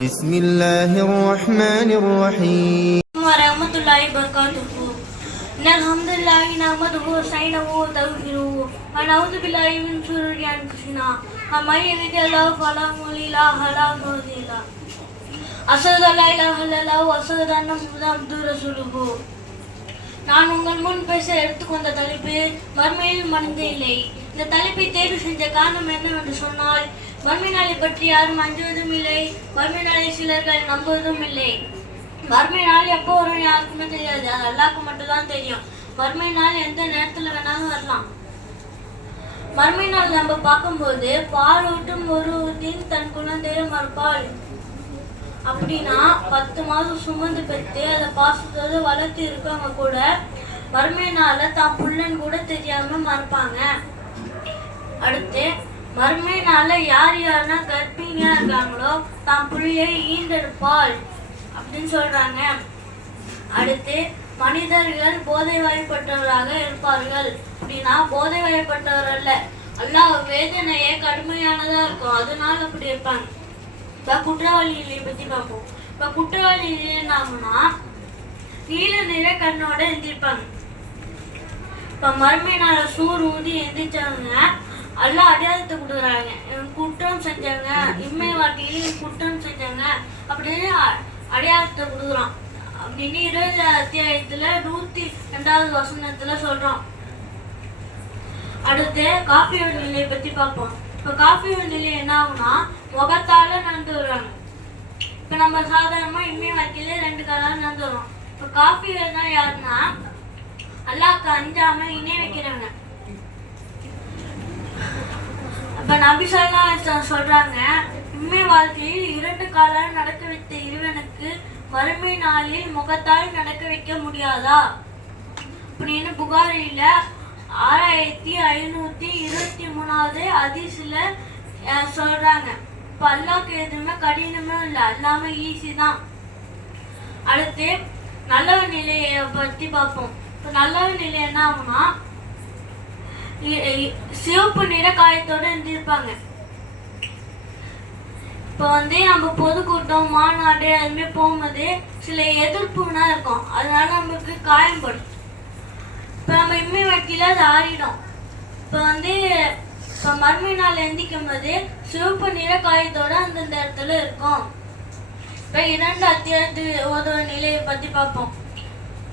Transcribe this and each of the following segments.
بسم الله الرحمن الرحيم ورحمة الله وبركاته. إن الحمد لله نحمده ونستعينه ونستغفره ونعوذ بالله من شرور أنفسنا ومن يهده الله فلا مضل له ولا هادي له. أشهد أن لا إله إلا الله وأشهد أن محمدا عبده ورسوله. நான் உங்கள் முன் பேச எடுத்துக்கொண்ட தலைப்பு மறுமையில் மனித இல்லை. இந்த தலைப்பை தேர்வு செஞ்ச காரணம் என்னவென்று சொன்னால், மறுமை நாளை பற்றி யாரும் அஞ்சுவதும் இல்லை, மறுமை நாளை சிலர்கள் நம்புவதும் இல்லை. மறுமை நாள் எப்போ வரும் யாருக்குமே தெரியாது, அது அல்லாஹ்வுக்கு மட்டும்தான் தெரியும். மறுமை நாள் எந்த நேரத்தில் வேணாலும் வரலாம். மறுமை நாள் நம்ம பார்க்கும்போது பால் ஊட்டும் ஒரு ஊட்டின் தன் குழந்தையை மறுப்பாள் அப்படின்னா 10 மாதம் சுமந்து பெற்று அதை பாசத்தோடு வளர்த்து இருக்கவங்க கூட மறுமை நாள தான் புள்ளன்னு கூட தெரியாம மறுப்பாங்க. அடுத்து மறுமை நாள யார் யாருன்னா கர்ப்பிணியா இருக்காங்களோ தான் புள்ளையை ஈண்டெடுப்பாள் அப்படின்னு சொல்றாங்க. அடுத்து மனிதர்கள் போதை வயப்பட்டவராக இருப்பார்கள் அப்படின்னா போதை வயப்பட்டவர் அல்ல, அல்லாஹ் வேதனையே கடுமையானதா இருக்கும், அதனால அப்படி இருப்பாங்க. இப்போ குற்றவாளிகளை பற்றி பார்ப்போம். இப்போ குற்றவாளிகள் என்னாகும்னா நீல நிற கண்ணோட எந்திரிப்பாங்க. இப்போ மறுமை நாள் சூர் ஊதி எந்திரிச்சாங்க, எல்லாம் அடையாளத்தை கொடுக்குறாங்க. குற்றம் செஞ்சாங்க, இம்மை வாழ்க்கையில குற்றம் செஞ்சாங்க அப்படின்னு அடையாளத்தை கொடுக்குறான் அப்படின்னு 20 அத்தியாயத்துல 102வது வசனத்துல சொல்றோம். அடுத்து காஃபியோட நிலையை பத்தி பார்ப்போம். இப்போ காஃபியோட நிலை என்ன ஆகும்னா முகத்தால நடந்து வருவாங்க. இப்போ நம்ம சாதாரணமா இம்மை வாழ்க்கையில 2 காலால நடந்து வரோம். இப்போ காஃபியோட யாருன்னா அல்லாஹ்க்கு அஞ்சாம இணை வைக்கிறாங்க. அப்ப நபி ஸல்லல்லாஹு அலைஹி வஸல்லம் சொல்றாங்க, இம்மை வாழ்க்கையில் 2 காலால் நடக்க வைத்த இறைவனுக்கு மறுமை நாளில் முகத்தால் நடக்க வைக்க முடியாதா அப்படின்னு புகாரில 6523வது ஹதீஸ்ல சொல்றாங்க. இப்ப அல்லாஹ்க்கு எதுவுமே கடினமே இல்லை, எல்லாமே ஈஸி தான். அடுத்து நல்ல நிலையை பத்தி பார்ப்போம். இப்போ நல்ல நிலை என்ன ஆகும்னா சிவப்பு நிற காயத்தோட இருந்திருப்பாங்க. இப்போ நம்ம பொதுக்கூட்டம் மாநாடு அதுமாரி போகும்போது சில எதிர்ப்புனா இருக்கும், அதனால நமக்கு காயம்படும். இப்போ நம்ம இம்மை வாழ்க்கையில அது ஆறிடும். இப்போ மறுமை நாள் எந்திக்கும் போது சிவப்பு நிற காயத்தோட அந்தந்த இடத்துல இருக்கும். இப்போ 2 அத்தியாயத்து ஓதுவ நிலையை பத்தி பார்ப்போம்.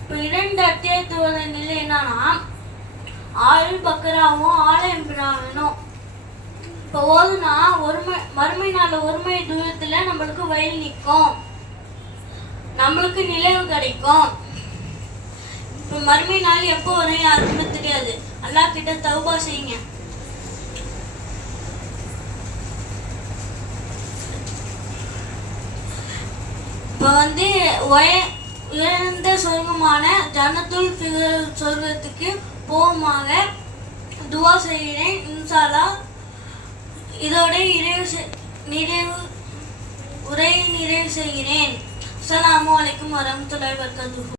இப்போ 2 அத்தியாயத்து ஓதுவ நிலை என்னன்னா ஆயுள் பக்கராவும் ஆலை எம்பிரானும். இப்போ ஓதுனா மறுமை நாள் ஒருமை தூரத்துல நம்மளுக்கு வயல் நிற்கும், நம்மளுக்கு நிலைவு கிடைக்கும். இப்போ மறுமை நாள் எப்போ வரும் யாருக்குமே தெரியாது, அல்லாஹ் கிட்ட தௌபா செய்யுங்க. இப்போ உயர்ந்த சொர்க்கமான ஜன்னத்துல் ஃபிர்தௌஸ் சொர்க்கத்துக்கு போமாக துவா செய்கிறேன். இன்ஷா அல்லாஹ் இதோட நிறைவு செய்கிறேன். அஸ்ஸலாமு அலைக்கும் வரஹ்மத்துல்லாஹி வபரகாத்துஹு.